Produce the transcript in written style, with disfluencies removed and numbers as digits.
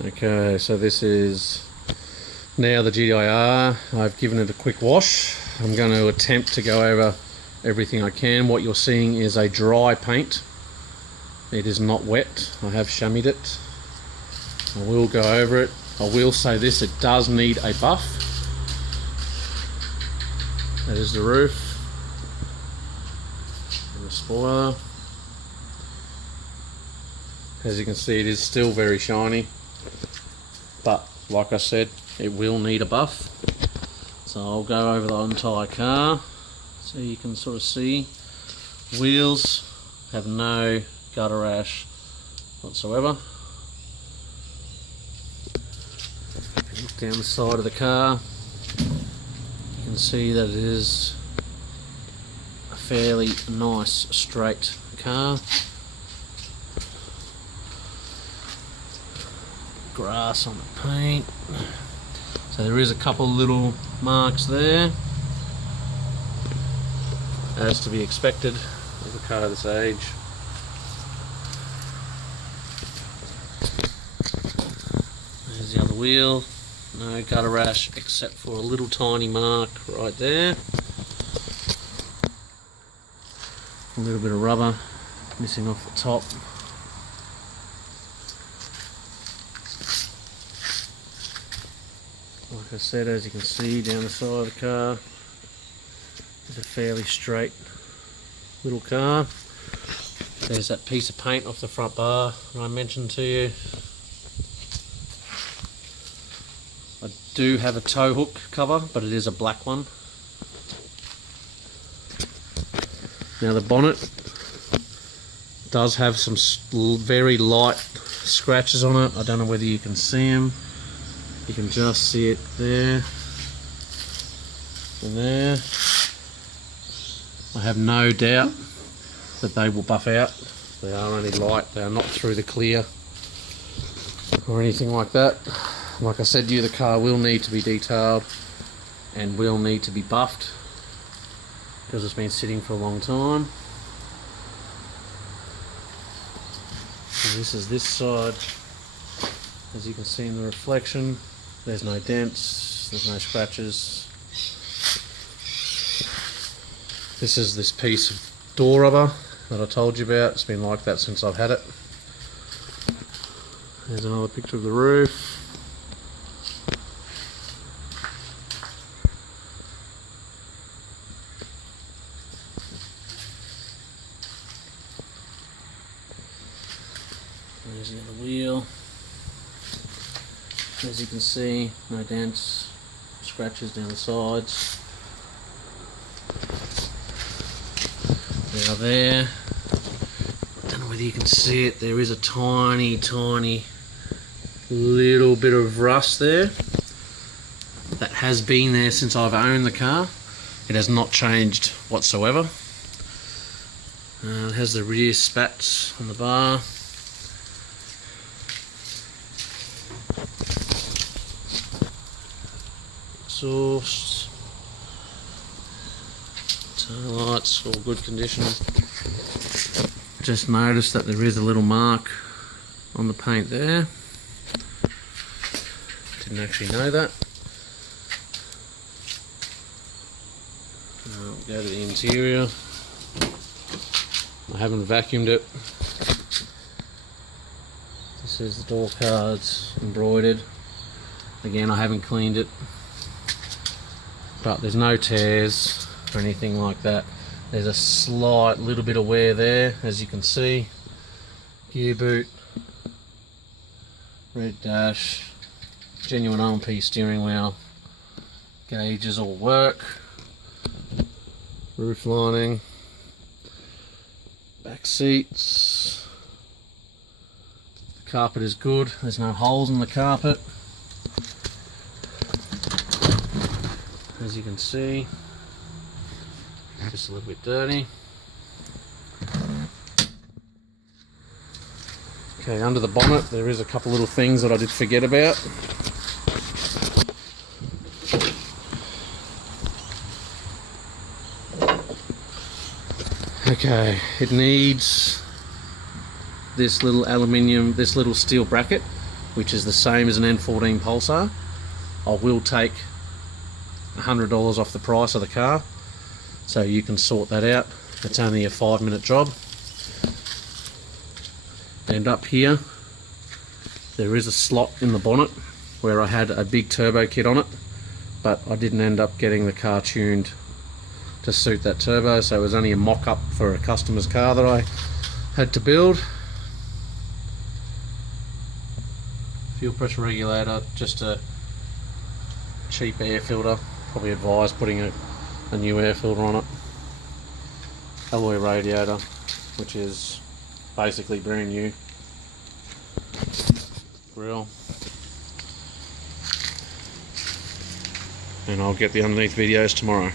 Okay, so this is now the GTI-R. I've given it a quick wash. I'm going to attempt to go over everything I can. What you're seeing is a dry paint. It is not wet. I have chamoised it. I will go over it. I will say this, it does need a buff. That is the roof and the spoiler. As you can see, it is still very shiny, but like I said, it will need a buff. So I'll go over the entire car so you can sort of see. Wheels have no gutter rash whatsoever. Look down the side of the car, you can see that it is a fairly nice straight car. Grass on the paint, so there is a couple little marks there, as to be expected of a car this age. There's the other wheel, no gutter rash except for a little tiny mark right there. A little bit of rubber missing off the top. Like I said, as you can see down the side of the car, it's a fairly straight little car. There's that piece of paint off the front bar that I mentioned to you. I do have a tow hook cover, but it is a black one. Now the bonnet does have some very light scratches on it. I don't know whether you can see them. You can just see it there and there. I have no doubt that they will buff out. They are only light, they are not through the clear or anything like that. Like I said to you, the car will need to be detailed and will need to be buffed because it's been sitting for a long time. And this is this side. As you can see in the reflection, there's no dents, there's no scratches. This is this piece of door rubber that I told you about. It's been like that since I've had it. There's another picture of the roof. There's the other wheel. As you can see, no dents, scratches down the sides. Now there, I don't know whether you can see it, there is a tiny little bit of rust there. That has been there since I've owned the car. It has not changed whatsoever. It has the rear spats on the bar. Exhaust, tail lights, all good condition. Just noticed that there is a little mark on the paint there. Didn't actually know that. We'll go to the interior. I haven't vacuumed it. This is the door cards embroidered. Again, I haven't cleaned it. But there's no tears or anything like that. There's a slight little bit of wear there, as you can see. Gear boot, red dash, genuine OMP steering wheel, gauges all work, roof lining, back seats. The carpet is good, there's no holes in the carpet. As you can see, just a little bit dirty. Okay, under the bonnet there is a couple little things that I did forget about. Okay, it needs this little aluminium, this little steel bracket which is the same as an N14 Pulsar. I will take $100 off the price of the car, so you can sort that out. It's only a 5-minute job. And up here there is a slot in the bonnet where I had a big turbo kit on it, but I didn't end up getting the car tuned to suit that turbo, so it was only a mock-up for a customer's car that I had to build. Fuel pressure regulator, just a cheap air filter. Probably advise putting a new air filter on it. Alloy radiator, which is basically brand new. Grill. And I'll get the underneath videos tomorrow.